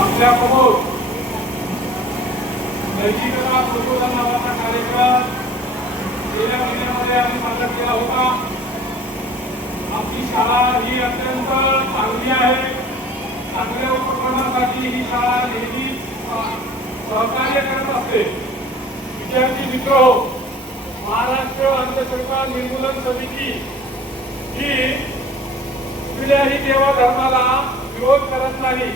आपल्या समोर नैतिकता प्रबोधन नावाचा कार्यक्रम गेल्या महिन्यामध्ये आम्ही सादर केला होता। आपली शाळा ही अत्यंत चांगली आहे। चांगल्या उपक्रमासाठी ही शाळा नेहमी सहकार्य करत असते। विद्यार्थी मित्र, महाराष्ट्र अंधश्रद्धा निर्मूलन समिती ही कुठल्याही देवा धर्माला विरोध करत नाही।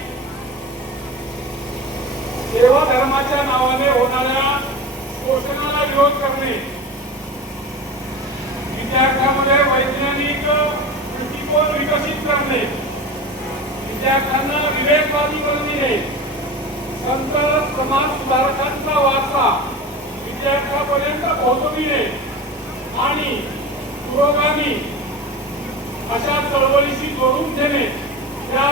देवा धर्माच्या नावाने होणाऱ्या शोषणाला विरोध करणे, विद्यार्थ्यांमध्ये वैज्ञानिक दृष्टिकोन विकसित करणे, विद्यार्थ्यांना विवेकवादी बनविणे, संत समाज सुधारकांचा वारसा विद्यार्थ्यांपर्यंत पोहोचविणे आणि पुरोगामी अशा चळवळीशी जोडून घेणे या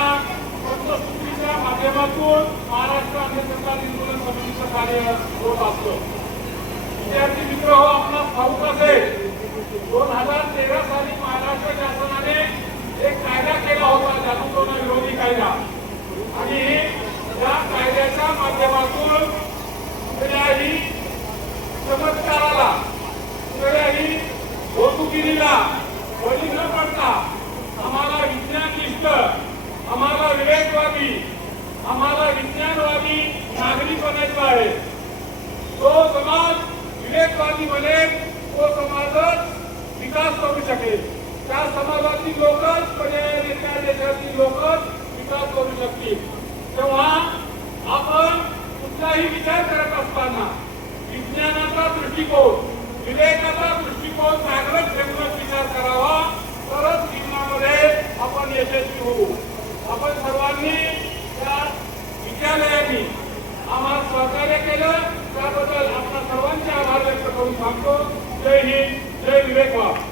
पंचसूत्रीच्या माध्यमातून महाराष्ट्र अंधश्रद्धा निर्मूलन समितीचं कार्य होत असतं। विद्यार्थी मित्र, आपणास ठाऊक असेल 2013 साली महाराष्ट्र शासनाने एक कायदा केला होता, जादूटोणा विरोधी कायदा, आणि या कायद्याच्या माध्यमातून कुठल्याही चमत्काराला, कुठल्याही वस्तुगिरीला बळी न पडता आम्हाला विज्ञाननिष्ठ, आम्हाला विवेकवादी, आम्हाला विज्ञानवादी नागरिक बनायचा आहे। तो समाज विवेकवादी बनेल, तो समाजच विकास करू शकेल। त्या समाजातील लोकच, पर्यायाने त्या देशातील लोकच विकास करू शकतील। तेव्हा आपण कुठलाही विचार करत असताना विज्ञानाचा दृष्टिकोन, विवेकाचा दृष्टिकोन जागृत ठेवूनच विचार करावा, तरच जीवनामध्ये आपण यशस्वी होऊ। आपण सर्वांनी या विद्यालयाने आम्हाला सहकार्य केलं, त्याबद्दल आपल्या सर्वांचे आभार व्यक्त करून सांगतो। जय हिंद, जय विवेकवाद।